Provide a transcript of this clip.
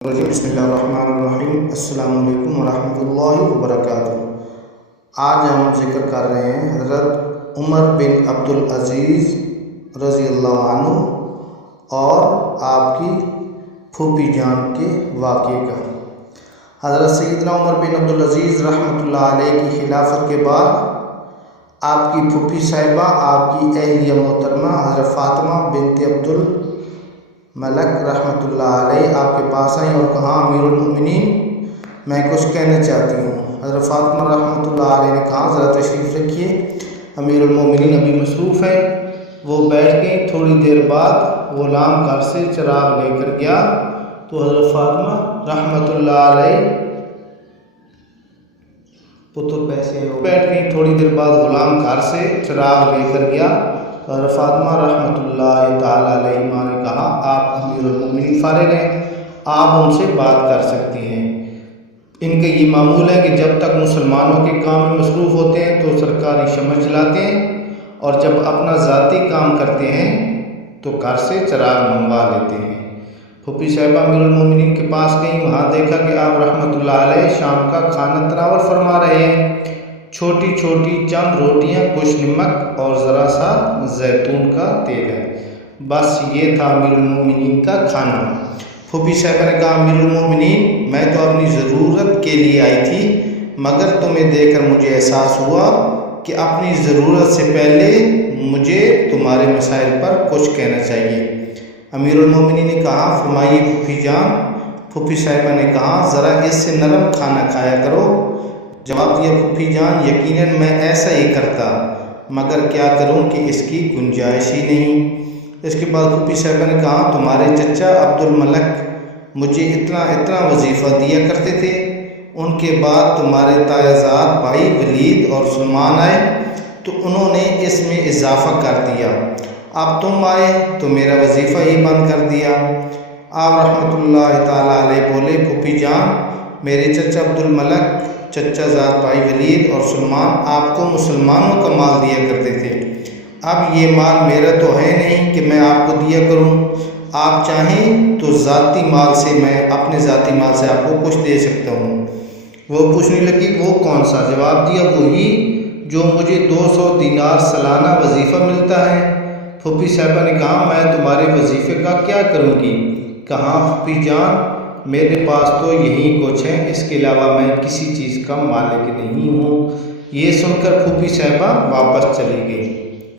بسم اللہ الرحمن الرحیم۔ السلام علیکم ورحمۃ اللہ وبرکاتہ۔ آج ہم ذکر کر رہے ہیں حضرت عمر بن عبدالعزیز رضی اللہ عنہ اور آپ کی پھوپھی جان کے واقعے کا۔ حضرت سیدنا عمر بن عبدالعزیز رحمۃ اللہ علیہ کی خلافت کے بعد آپ کی پھوپھی صاحبہ، آپ کی اہلیہ محترمہ حضرت فاطمہ بنت عبدالملک رحمۃ اللہ علیہ آپ کے پاس آئیں اور کہا، امیر المؤمنین میں کچھ کہنا چاہتی ہوں۔ حضرت فاطمہ رحمۃ اللہ علیہ نے کہا، ذرا تشریف رکھیے، امیر المؤمنین ابھی مصروف ہے۔ وہ بیٹھ گئی۔ تھوڑی دیر بعد غلام گھر سے چراغ لے کر گیا تو حضرت فاطمہ رحمۃ اللہ علیہ بیٹھ گئی۔ تھوڑی دیر بعد غلام گھر سے چراغ لے کر گیا تو حضرت فاطمہ رحمۃ اللہ تعالیٰ علیہ نے کہا، آپ امیر المؤمنین فارغ ہیں، آپ ان سے بات کر سکتی ہیں۔ ان کا یہ معمول ہے کہ جب تک مسلمانوں کے کام میں مصروف ہوتے ہیں تو سرکاری شمع جلاتے ہیں، اور جب اپنا ذاتی کام کرتے ہیں تو گھر سے چراغ منگوا لیتے ہیں۔ پھوپھی صاحبہ امیر المؤمنین کے پاس گئیں۔ وہاں دیکھا کہ آپ رحمۃ اللہ علیہ شام کا کھانا تناول فرما رہے ہیں۔ چھوٹی چھوٹی چند روٹیاں، کچھ نمک اور ذرا سا زیتون کا تیل ہے، بس یہ تھا امیر المؤمنین کا کھانا۔ پھوپھی صاحبہ نے کہا، امیر المؤمنین میں تو اپنی ضرورت کے لیے آئی تھی، مگر تمہیں دیکھ کر مجھے احساس ہوا کہ اپنی ضرورت سے پہلے مجھے تمہارے مسائل پر کچھ کہنا چاہیے۔ امیر المؤمنین نے کہا، فرمائیے پھوپھی جان۔ پھوپھی صاحبہ نے کہا، ذرا اس سے نرم کھانا کھایا کرو۔ جواب دیا پھوپھی جان، یقیناً میں ایسا ہی کرتا، مگر کیا کروں کہ اس کی گنجائش ہی نہیں۔ اس کے بعد پھوپھی صاحبہ نے کہا، تمہارے چچا عبدالملک مجھے اتنا وظیفہ دیا کرتے تھے، ان کے بعد تمہارے تایزاد بھائی ولید اور سلمان آئے تو انہوں نے اس میں اضافہ کر دیا، اب تم آئے تو میرا وظیفہ ہی بند کر دیا۔ آپ رحمۃ اللہ تعالیٰ علیہ بولے، پھوپھی جان، میرے چچا عبدالملک، چچا زاد بھائی ولید اور سلمان آپ کو مسلمانوں کا مال دیا کرتے تھے، اب یہ مال میرا تو ہے نہیں کہ میں آپ کو دیا کروں، آپ چاہیں تو ذاتی مال سے، میں اپنے ذاتی مال سے آپ کو کچھ دے سکتا ہوں۔ وہ پوچھنے لگی، وہ کون سا؟ جواب دیا، وہی جو مجھے 200 دینار سالانہ وظیفہ ملتا ہے۔ پھوپھی صاحبہ نے کہا، میں تمہارے وظیفے کا کیا کروں گی؟ کہا، پھوپھی جان، میرے پاس تو یہی کچھ ہے، اس کے علاوہ میں کسی چیز کا مالک نہیں ہوں۔ یہ سن کر پھوپھی صاحبہ واپس چلی گئی۔